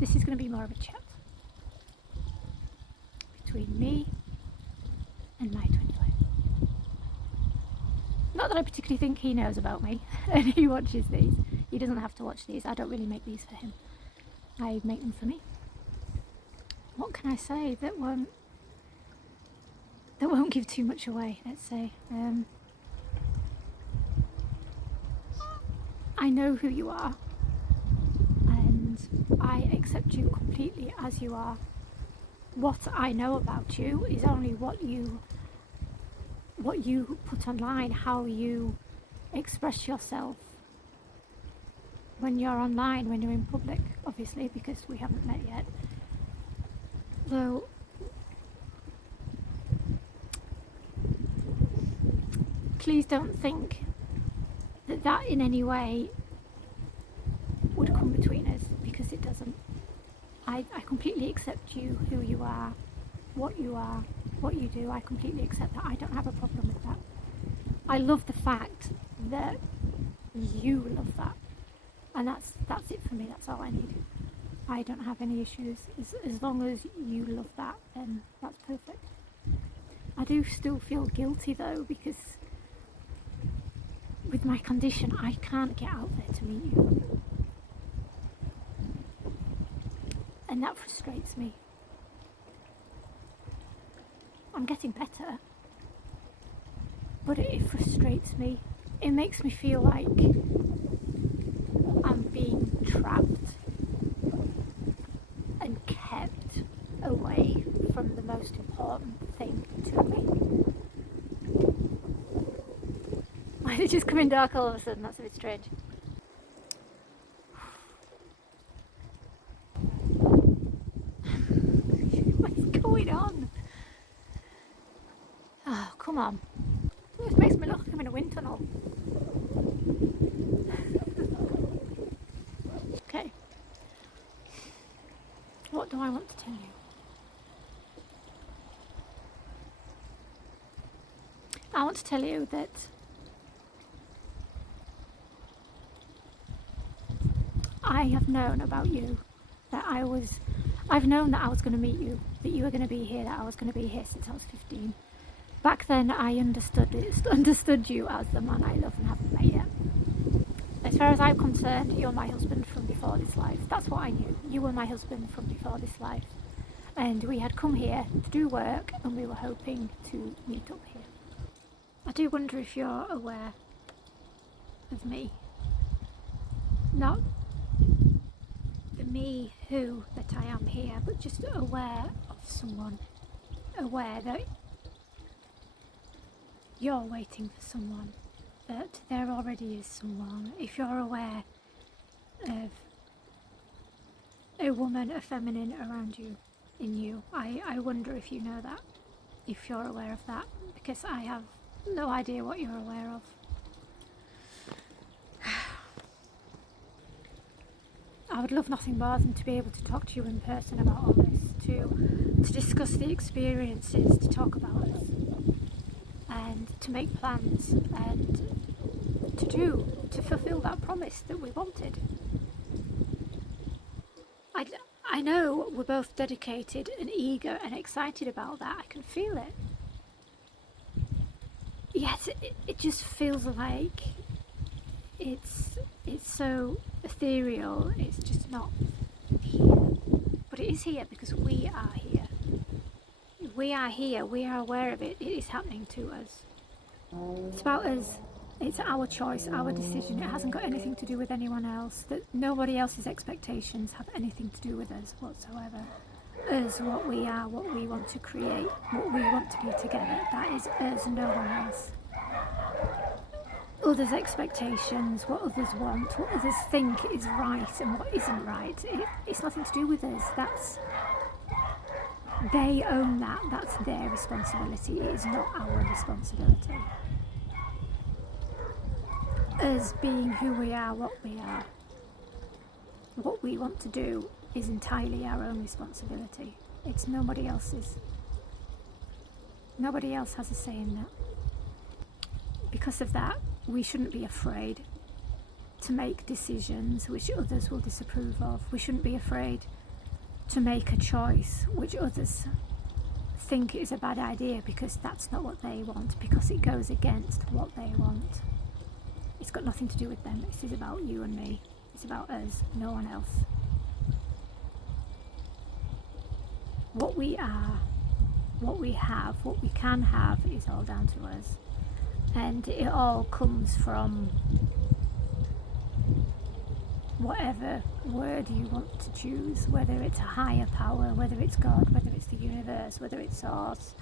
This is going to be more of a chat between me and my twin flame. Not that I particularly think he knows about me and he watches these. He doesn't have to watch these. I don't really make these for him. I make them for me. What can I say that won't give too much away, let's say. I know who you are, and I accept you completely as you are. What I know about you is only what you put online, how you express yourself when you're online, when you're in public, obviously, because we haven't met yet. Though please don't think that in any way would come between us, because it doesn't. I completely accept you, who you are, what you do. I completely accept that. I don't have a problem with that. I love the fact that you love that, and that's it for me. That's all I need. I don't have any issues. As long as you love that, then that's perfect. I do still feel guilty though, because with my condition I can't get out there to meet you, and that frustrates me. I'm getting better, but it frustrates me. It makes me feel like I'm being trapped and kept away from the most important thing to me. Why did it just come in dark all of a sudden? That's a bit strange. What is going on? Oh, come on. This makes me look like I'm in a wind tunnel. Okay. What do I want to tell you? I want to tell you that I have known about you, that I've known that I was going to meet you, that you were going to be here, that I was going to be here since I was 15. Back then I understood you as the man I love and haven't met yet. As far as I'm concerned, you're my husband from before this life. That's what I knew. You were my husband from before this life. And we had come here to do work, and we were hoping to meet up here. I do wonder if you're aware of me. Not the me who that I am here, but just aware of someone. Aware that you're waiting for someone, that there already is someone. If you're aware of a woman, a feminine around you, in you, I wonder if you know that, if you're aware of that, because I have no idea what you're aware of. I would love nothing more than to be able to talk to you in person about all this, to discuss the experiences, to talk about us, and to make plans, and to fulfill that promise that we wanted. I know we're both dedicated and eager and excited about that. I can feel it. Yet it just feels like it's so ethereal. It's just not here. But it is here because we are here. We are here. We are aware of it. It is happening to us. It's about us. It's our choice, our decision. It hasn't got anything to do with anyone else. That nobody else's expectations have anything to do with us whatsoever. Us, what we are, what we want to create, what we want to be together. That is us, no one else. Others' expectations, what others want, what others think is right and what isn't right. It's nothing to do with us. They own that. That's their responsibility. It is not our responsibility. Us being who we are, what we want to do is entirely our own responsibility. It's nobody else's. Nobody else has a say in that. Because of that, we shouldn't be afraid to make decisions which others will disapprove of. We shouldn't be afraid to make a choice which others think is a bad idea because that's not what they want, because it goes against what they want. It's got nothing to do with them. This is about you and me. It's about us, no one else. What we are, what we have, what we can have is all down to us. And it all comes from whatever word you want to choose, whether it's a higher power, whether it's God, whether it's the universe, whether it's source,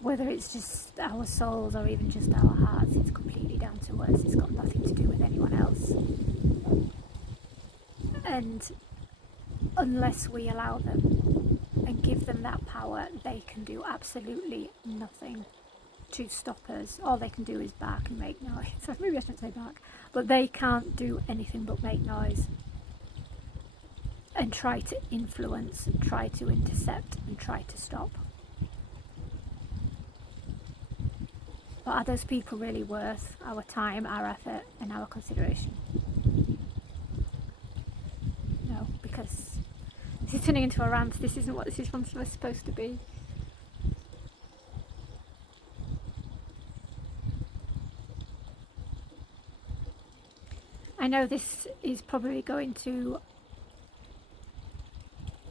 whether it's just our souls or even just our hearts. It's completely down to us. It's got nothing to do with anyone else. And unless we allow them and give them that power, they can do absolutely nothing to stop us. All they can do is bark and make noise. Maybe I shouldn't say bark, but they can't do anything but make noise and try to influence and try to intercept and try to stop. But are those people really worth our time, our effort and our consideration? No, because this is turning into a rant. This isn't what this is supposed to be. I know this is probably going to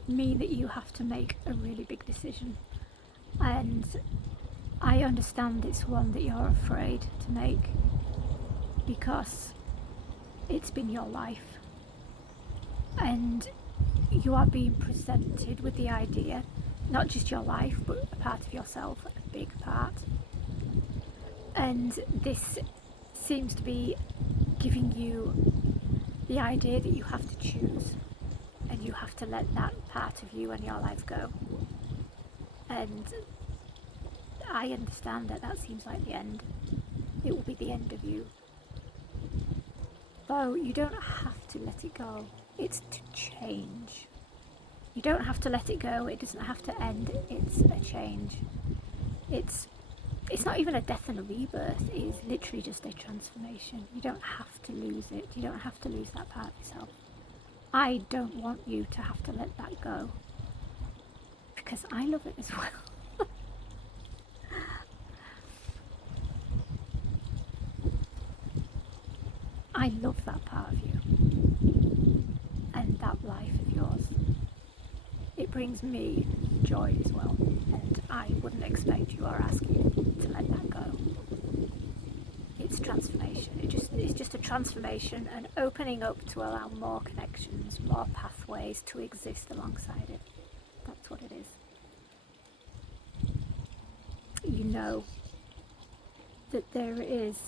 mean that you have to make a really big decision, and I understand it's one that you're afraid to make because it's been your life and you are being presented with the idea, not just your life but a part of yourself, a big part, and this seems to be giving you the idea that you have to choose and you have to let that part of you and your life go. And I understand that that seems like the end. It will be the end of you. Though you don't have to let it go. It's to change. You don't have to let it go. It doesn't have to end. It's a change. It's not even a death and a rebirth. It is literally just a transformation. You don't have to lose it. You don't have to lose that part of yourself. I don't want you to have to let that go because I love it as well. I love that part of you and that life of yours. It brings me joy as well, and I wouldn't expect you or ask you to let that go. It's transformation. It's just a transformation and opening up to allow more connections, more pathways to exist alongside it. That's what it is. You know that there is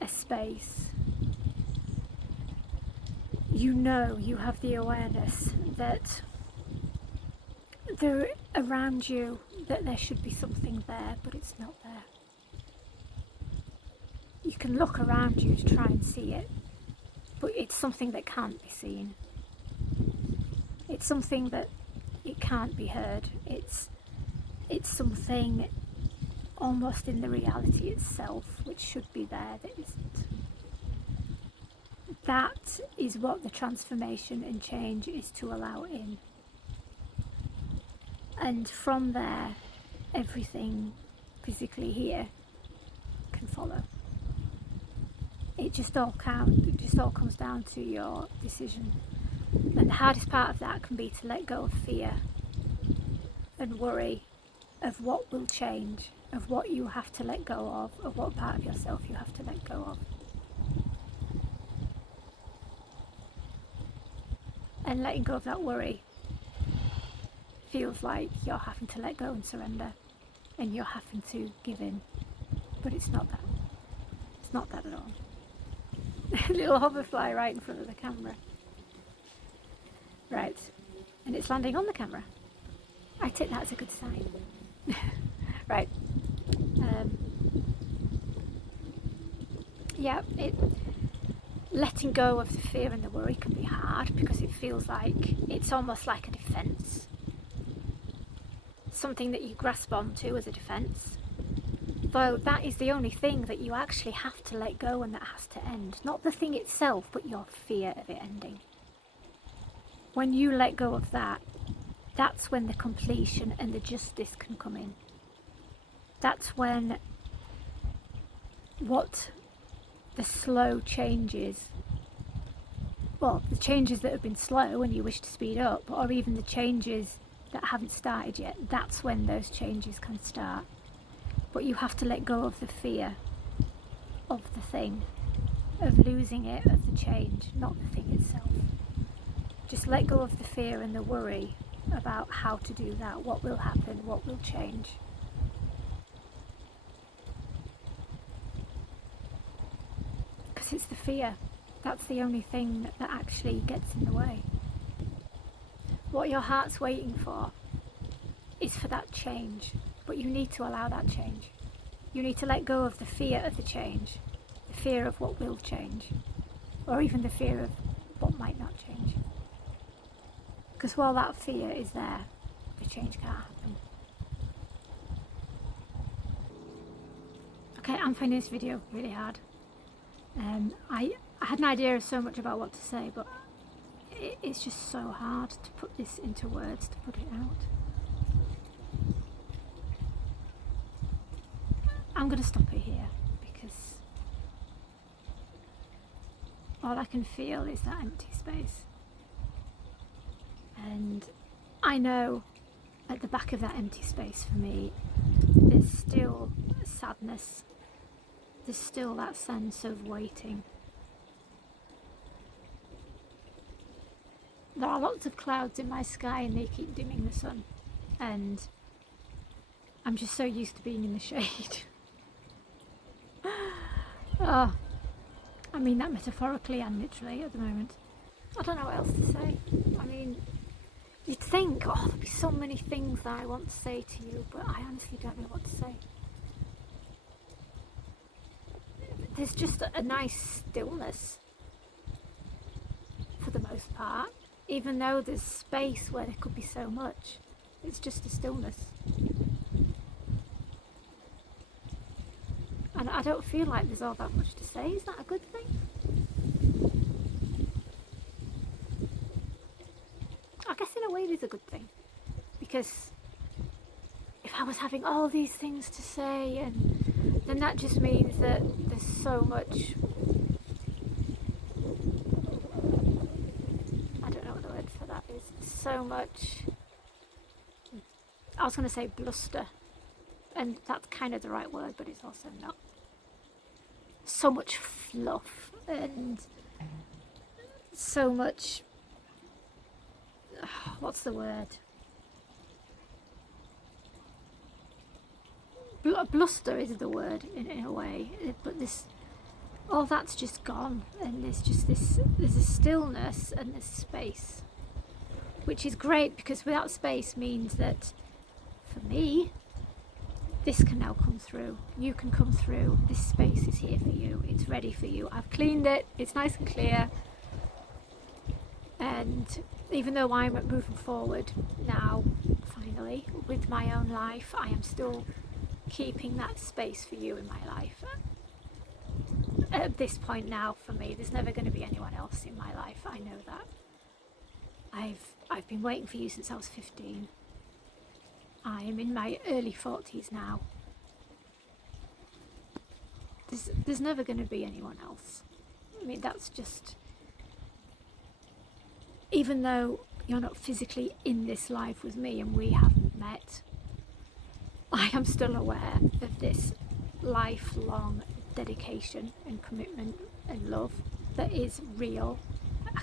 a space. You know, you have the awareness that there around you, that there should be something there, but it's not there. You can look around you to try and see it, but it's something that can't be seen. It's something that it can't be heard. It's something almost in the reality itself, which should be there, that isn't. That is what the transformation and change is to allow in. And from there, everything physically here can follow. It just all comes down to your decision. And the hardest part of that can be to let go of fear and worry of what will change, of what you have to let go of what part of yourself you have to let go of. And letting go of that worry feels like you're having to let go and surrender, and you're having to give in, but it's not that. It's not that at all. Little hoverfly right in front of the camera. Right, and it's landing on the camera. I take that as a good sign. Right. Yeah, letting go of the fear and the worry can be hard because it feels like it's almost like a defence. Something that you grasp onto as a defence. Though that is the only thing that you actually have to let go and that has to end. Not the thing itself, but your fear of it ending. When you let go of that, that's when the completion and the justice can come in. That's when what the slow changes, well, the changes that have been slow and you wish to speed up, or even the changes that haven't started yet, that's when those changes can start. But you have to let go of the fear of the thing, of losing it, of the change, not the thing itself. Just let go of the fear and the worry about how to do that, what will happen, what will change. Because it's the fear. That's the only thing that actually gets in the way. What your heart's waiting for is for that change, but you need to allow that change. You need to let go of the fear of the change, the fear of what will change, or even the fear of what might not change. Because while that fear is there, the change can't happen. Okay, I'm finding this video really hard. I had an idea of so much about what to say, but it's just so hard to put this into words, to put it out. I'm going to stop it here because all I can feel is that empty space. And I know at the back of that empty space for me, there's still sadness. There's still that sense of waiting. There are lots of clouds in my sky and they keep dimming the sun. And I'm just so used to being in the shade. Oh, I mean that metaphorically and literally at the moment. I don't know what else to say. I mean, you'd think, oh, there'd be so many things that I want to say to you, but I honestly don't know what to say. There's just a nice stillness for the most part, even though there's space where there could be so much. It's just a stillness. And I don't feel like there's all that much to say. Is that a good thing? I guess in a way it is a good thing. Because if I was having all these things to say, and then that just means that there's so much, I don't know what the word for that is, so much, I was going to say bluster, and that's kind of the right word, but it's also not. So much fluff and so much, what's the word? Bluster is the word in a way, but this, all that's just gone, and there's just this, there's a stillness and there's space, which is great because without space means that for me, this can now come through. You can come through. This space is here for you. It's ready for you. I've cleaned it. It's nice and clear. And even though I'm moving forward now, finally, with my own life, I am still keeping that space for you in my life. At this point now, for me, there's never going to be anyone else in my life. I know that. I've been waiting for you since I was 15. I am in my early 40s now. There's never going to be anyone else. I mean, that's just, even though you're not physically in this life with me and we haven't met, I am still aware of this lifelong dedication and commitment and love that is real.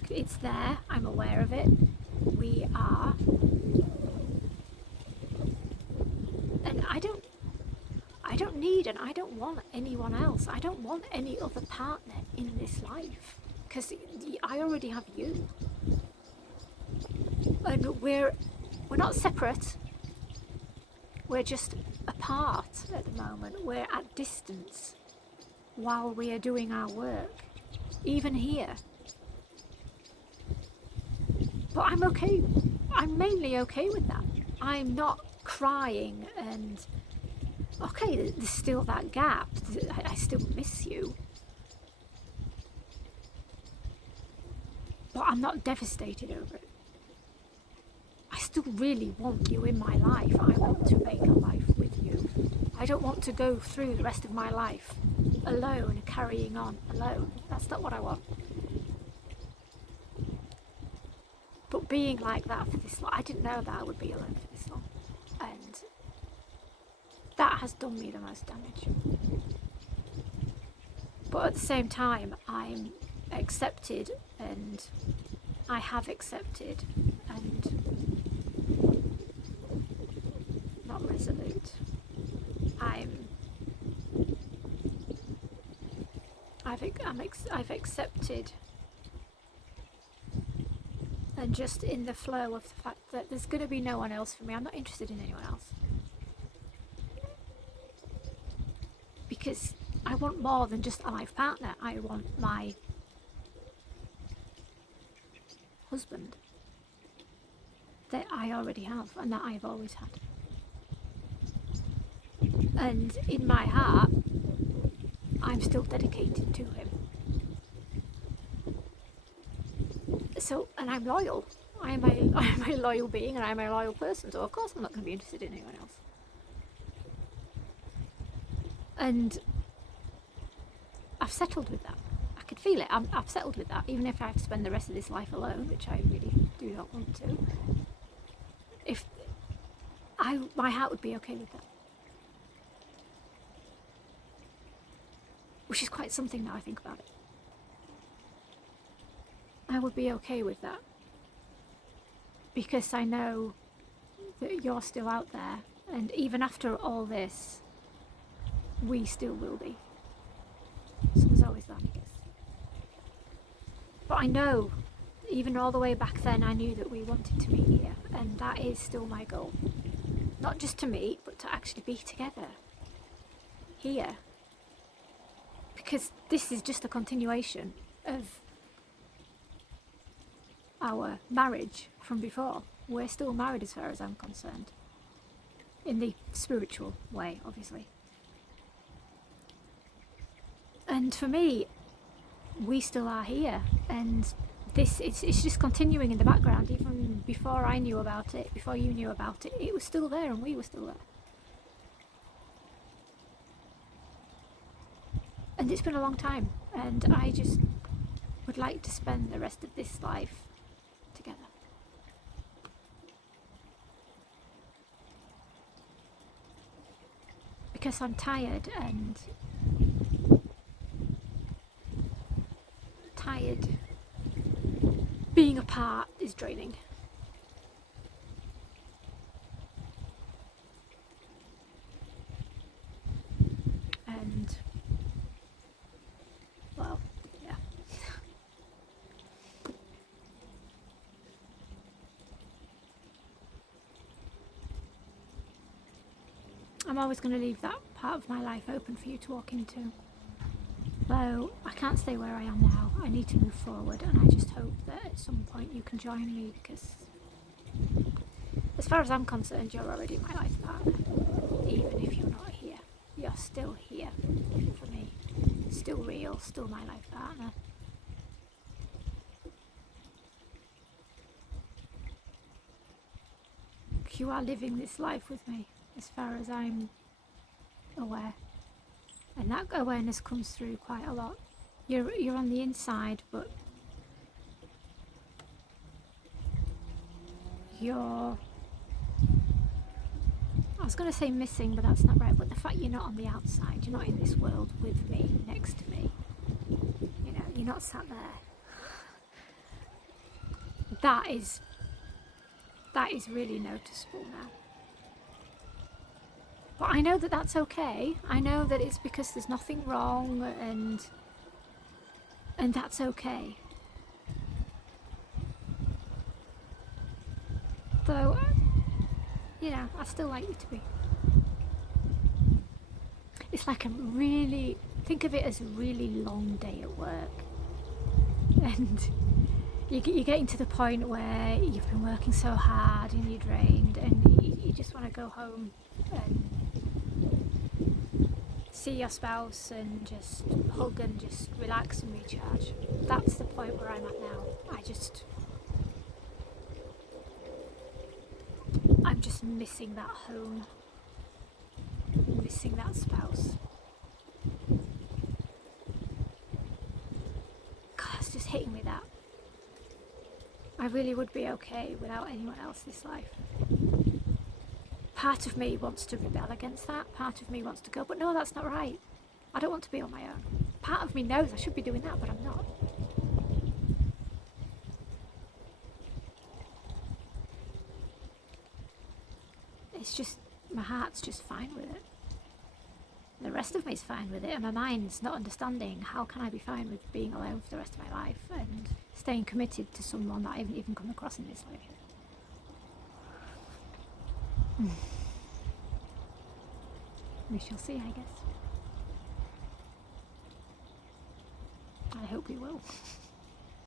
It's there, I'm aware of it. We are. And I don't need and I don't want anyone else. I don't want any other partner in this life because I already have you. And we're not separate. We're just apart at the moment. We're at distance while we are doing our work, even here. But I'm okay. I'm mainly okay with that. I'm not crying and okay, there's still that gap. I still miss you. But I'm not devastated over it. still really want you in my life. I want to make a life with you. I don't want to go through the rest of my life alone, carrying on alone. That's not what I want. But being like that for this long, I didn't know that I would be alone for this long. And that has done me the most damage. But at the same time, I'm accepted, and I have accepted, and not resolute. I've accepted, and just in the flow of the fact that there's going to be no one else for me. I'm not interested in anyone else, because I want more than just a life partner. I want my husband that I already have and that I've always had. And in my heart, I'm still dedicated to him. So, and I'm loyal. I'm a loyal being, and I'm a loyal person, so of course I'm not going to be interested in anyone else. And I've settled with that. I could feel it. I've settled with that, even if I have to spend the rest of this life alone, which I really do not want to. My heart would be okay with that. Which is quite something now I think about it. I would be okay with that. Because I know that you're still out there, and even after all this, we still will be. So there's always that, I guess. But I know, even all the way back then, I knew that we wanted to meet here, and that is still my goal. Not just to meet, but to actually be together here. Because this is just a continuation of our marriage from before. We're still married as far as I'm concerned. In the spiritual way, obviously. And for me, we still are here, and it's just continuing in the background. Even before I knew about it, before you knew about it, it was still there, and we were still there. And it's been a long time, and I just would like to spend the rest of this life together. Because I'm tired, and being apart is draining. And, well, yeah. I'm always going to leave that part of my life open for you to walk into. Though I can't stay where I am now, I need to move forward, and I just hope that at some point you can join me, because as far as I'm concerned, you're already my life partner. Even if you're not here, you're still here for me. Still real, still my life partner. You are living this life with me, as far as I'm aware. And that awareness comes through quite a lot. You're on the inside, but I was going to say missing, but that's not right. But the fact you're not on the outside, you're not in this world with me, next to me. You know, you're not sat there. That is really noticeable now. But I know that that's okay. I know that it's because there's nothing wrong, and that's okay. Though, I still like you to be. It's like think of it as a really long day at work. And you're getting to the point where you've been working so hard and you're drained, and you just want to go home and see your spouse and just hug and just relax and recharge. That's the point where I'm at now. I'm just missing that home, missing that spouse. God, it's just hitting me that I really would be okay without anyone else in this life. Part of me wants to rebel against that. Part of me wants to go, but no, that's not right. I don't want to be on my own. Part of me knows I should be doing that, but I'm not. It's just, my heart's just fine with it. The rest of me's fine with it, and my mind's not understanding how can I be fine with being alone for the rest of my life and staying committed to someone that I haven't even come across in this life yet. We shall see, I guess. I hope we will.